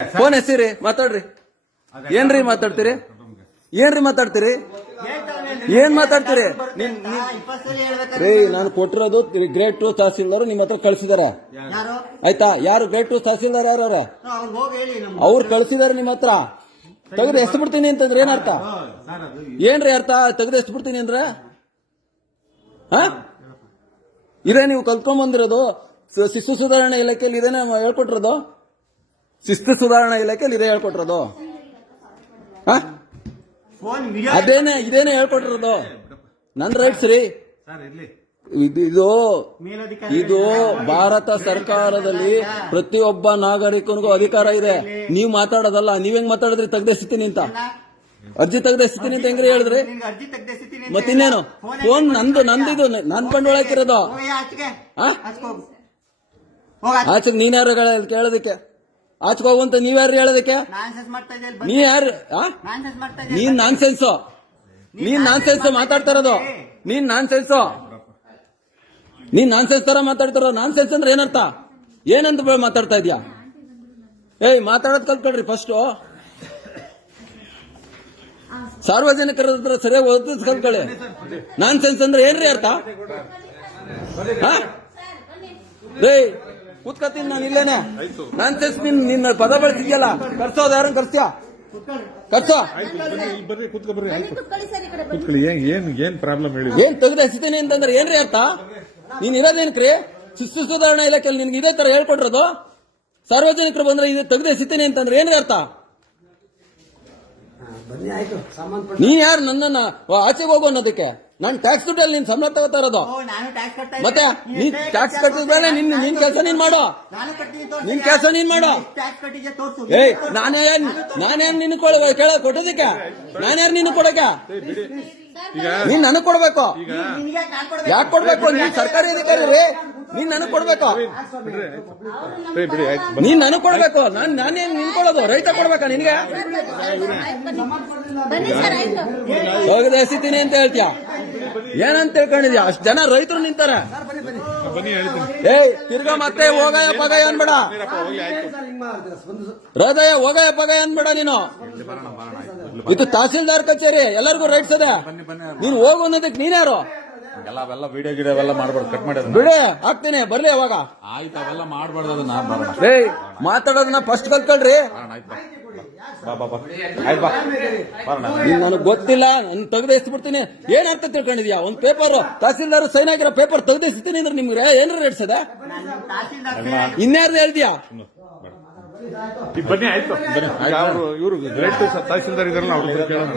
Phone ಹೆಸರಿ ಮಾತಾಡ್ರಿ. ಏನ್ರಿ ಮಾತಾಡ್ತೀರಿ? ಏನ್ರಿ ಮಾತಾಡ್ತೀರಿ? ಏನ್ ಮಾತಾಡ್ತೀರಿ? ನಿನ್ ರೀ ನಾನು ಕೊಟ್ಟಿರೋದು ಗ್ರೇಟ್ ಟೂ ತಹಸೀಲ್ದಾರ್ ನಿಮ್ ಹತ್ರ ಕಳ್ಸಿದಾರ. ಆಯ್ತಾ? ಯಾರು ಗ್ರೇಟ್ ಟೂ ತಹಸೀಲ್ದಾರ್ ಯಾರ ಅವ್ರ? ಕಳ್ಸಿದಾರೆ ನಿಮ್ ಹತ್ರ. ತೆಗೆದು ಎಸ್ ಬಿಡ್ತೀನಿ ಅಂತಂದ್ರೆ ಏನ್ ಅರ್ಥ? ಏನ್ರಿ ಅರ್ಥ? ತೆಗೆದು ಎಸ್ ಬಿಡ್ತೀನಿ ಅಂದ್ರೆ? ಹ? ಇದೇ ನೀವು ಕಲ್ತ್ಕೊಂಡ್ ಬಂದಿರೋದು ಶಿಶು ಸುಧಾರಣೆ ಸುಧಾರಣಾ ಇಲಾಖೆಯಲ್ಲಿ ಇದೇನೆ ಹೇಳ್ಕೊಟ್ಟಿರೋದು? ಶಿಸ್ತು ಸುಧಾರಣಾ ಇಲಾಖೆಯಲ್ಲಿ ಇದೇ ಹೇಳ್ಕೊಟ್ರದು ಅದೇನೆ, ಇದೇನೆ ಹೇಳ್ಕೊಟ್ರದು ನನ್ ರೈಟ್ಸ್ ರೀ ಇದು ಇದು ಭಾರತ ಸರ್ಕಾರದಲ್ಲಿ ಪ್ರತಿಯೊಬ್ಬ ನಾಗರಿಕನಿಗೂ ಅಧಿಕಾರ ಇದೆ. ನೀವು ಮಾತಾಡೋದಲ್ಲ, ನೀವ್ ಹೆಂಗ್ ಮಾತಾಡಿದ್ರಿ? ತೆಗ್ದೆಸ್ತೀನಿ ಅಂತ. ಅರ್ಜಿ ತೆಗ್ದೆಸ್ತೀನಿ ಅಂತ ಹೆಂಗ್ರಿ ಹೇಳಿದ್ರಿ? ಮತ್ತಿನ್ನೇನು ಫೋನ್ ನಂದು, ನಂದಿದು, ನನ್ ಬಂಡವಾಳ ಹಾಕಿರೋದು ಆಚೆಗೆ ಆ? ಹೋಗ ಆಚೆಗೆ ನೀನ್ ಯಾರು ಕೇಳೋದಕ್ಕೆ? ಆಚೆಗೆ ಹೋಗುವಂತ ನೀವ್ ಯಾರು ಹೇಳೋದಕ್ಕೆ? ನೀ ಯಾರು ನೀನ್ ನಾನ್ ಸೆನ್ಸು ನೀನ್ ನಾನ್ ಸೆನ್ಸ್ ಮಾತಾಡ್ತಾ ಇರೋದು. ನೀನ್ ನಾನ್ ಸೆನ್ಸು ನೀನ್ ನಾನ್ ಸೆನ್ಸ್ ತರ ಮಾತಾಡ್ತಾರೋ ನಾನ್ ಸೆನ್ಸ್ ಅಂದ್ರೆ ಏನರ್ಥ? ಏನಂತ ಮಾತಾಡ್ತಾ ಇದ್ಯಾ ಏಯ್ ಮಾತಾಡೋದ್ ಕಲ್ತ್ಕೊಳ್ರಿ ಫಸ್ಟ್ ಸಾರ್ವಜನಿಕರ ಹತ್ರ ಸರಿಯಾಗಿ ಓದ್ ಕಲ್ತ್ಕೊಳ್ಳಿ. ನಾನ್ ಸೆನ್ಸ್ ಅಂದ್ರೆ ಏನ್ರಿ ಅರ್ಥ? ರೇ ಕೂತ್ಕತ್ತೀನಿ ನಾನು ಇಲ್ಲೇನೆ. ನಾನ್ ಸೆನ್ಸ್ ನಿನ್ ನಿನ್ನ ಪದ ಬಳಸಿದ್ಯಲ್ಲ? ಕರ್ಸೋದು ಯಾರನ್ನ ಕರ್ಸ್ತ್ಯಾ ಕರ್ಸೋ. ಬರ್ರಿ ಕೂತ್ಕೊ ಆಯ್ತು ಕುತ್ಕೊಳ್ಳಿ ಏನ್ ಏನ್ ಏನ್ ಪ್ರಾಬ್ಲಮ್ ಹೇಳಿ? ಏನ್ ತೆಗೆದು ಎಸಿತೀನಿ ಅಂತಂದ್ರೆ ಏನ್ರಿ ಅರ್ಥ? ನೀನ್ ಇರೋದೇನ್ಕ್ರಿ ಶಿಸ್ತು ಸುಧಾರಣಾ ಇಲಾಖೆಯಲ್ಲಿ ನಿನ್ಗೆ ಇದೇ ತರ ಹೇಳ್ಕೊಟ್ರದು ಸಾರ್ವಜನಿಕರು ಬಂದ್ರೆ ಇದು ತೆಗೆದು ಎಸಿತೀನಿ ಅಂತಂದ್ರೆ ಏನ್ರಿ ಅರ್ಥ? ನೀ ಯಾರು ನನ್ನನ್ನ ಆಚೆಗೆ ಹೋಗು ಅನ್ನೋದಕ್ಕೆ? ನಾನ್ ಟ್ಯಾಕ್ಸ್ ದುಡ್ಡಲ್ಲಿ ನೀನ್ ಸಂಬಳ ತಗೋತಾ ಇರೋದು. ನಾನು ಮತ್ತೆ ನೀನ್ ಟ್ಯಾಕ್ಸ್ ಕಟ್ಟಿದ ಮೇಲೆ ನಿನ್ ನಿನ್ ಕೆಲಸ ನೀನ್ ಮಾಡು. ನಾನು. ನಿನ್ ಕೆಲಸ ನೀನ್ ಮಾಡು. ಏಯ್ ನಾನೇನ್ ನಾನೇನ್ ನಿನ್ ಕೊಡ ಕೇಳ ಕೊಟ್ಟೋದಕ್ಕೆ ನಾನ್ಯಾರು ನಿನ್ ಕೊಡಕ್ಕೆ? ನೀನ್ ನನಗ್ ಕೊಡ್ಬೇಕು. ನಾನು. ಯಾಕೆ ಕೊಡ್ಬೇಕು? ನೀನ್ ಸರ್ಕಾರಿ ಅಧಿಕಾರಿ ರೀ. ನೀನ್ ನನಗ್ ಕೊಡ್ಬೇಕು. ನೀನ್ ನನಗ್ ಕೊಡ್ಬೇಕು. ನಾನ್ ನಾನೇನ್ ನಿನ್ ಕೊಡೋದು? ರೈತ ಕೊಡ್ಬೇಕಾ ನಿನ್ಗೆ? ಹೋಗದೆ ಎಸಿತೀನಿ ಅಂತ ಹೇಳ್ತೀಯ? ಏನಂತ ತಿಳ್ಕೊಂಡಿದ್ಯಾ? ಅಷ್ಟ್ ಜನ ರೈತರು ನಿಂತಾರ. ಏಯ್ ತಿರ್ಗಾ ಮತ್ತೆ ಹೋಗಯ ಪಗಯ ಅನ್ಬೇಡ. ಹೃದಯ ಹೋಗಯ ಪಗಯ ಅನ್ಬೇಡ ನೀನು. ಇದು ತಹಸೀಲ್ದಾರ್ ಕಚೇರಿ, ಎಲ್ಲರಿಗೂ ರೈಟ್ಸ್ ಅದೇ ನೀನ್ ಹೋಗು ಅನ್ನೋದಕ್ಕೆ ನೀನ್ಯಾರು ಎಲ್ಲ ಅವೆಲ್ಲ ವಿಡಿಯೋ ಗಿಡಿಯೋ ಅವೆಲ್ಲ ಮಾಡ್ಬಾರ್ದು. ಕಟ್ ಮಾಡಿ ಬಿಡಿ ಹಾಕ್ತೀನಿ ಬರ್ಲಿ ಅವಾಗ. ಆಯ್ತು ಅವೆಲ್ಲ ಮಾಡ್ಬಾರ್ದು ಅದನ್ನ ಬರೋಣ. ಮಾತಾಡೋದನ್ನ ಫಸ್ಟ್ ಕಲ್ತ್ಕೊಳ್ರಿ. ಆಯ್ತು ಬಾ. ಬಾ ಬಾ ಬಾ. ಆಯ್ತು ಬಾ. ಬರೋಣ ನೀನ್ ನನಗ್ ಗೊತ್ತಿಲ್ಲ ನನ್ ತೆಗ್ದು ಬಿಡ್ತೀನಿ ಏನ್ ಅರ್ಥ ತಿಳ್ಕೊಂಡಿದ್ಯಾ? ಒಂದ್ ಪೇಪರ್ ತಹಸೀಲ್ದಾರ್ ಸೈನ್ ಆಗಿರೋ ಪೇಪರ್ ತೆಗ್ದೇಸ್ತೀನಿ ಅಂದ್ರೆ ನಿಮ್ಗೆ ಏನಾರ ರೇಟ್ಸ್ ಅದ ನಾನು ತಹಸೀಲ್ದಾರ್ ಇನ್ಯಾರ್ದು ಹೇಳ್ತೀಯಾ ಈಗ ಬನ್ನಿ ಆಯ್ತು. ಇವರು ಗ್ರೇಟ್ ತಹಸೀಲ್ದಾರ್ ಇದಾರಲ್ಲ ಅವ್ರು ಕೇಳೋಣ.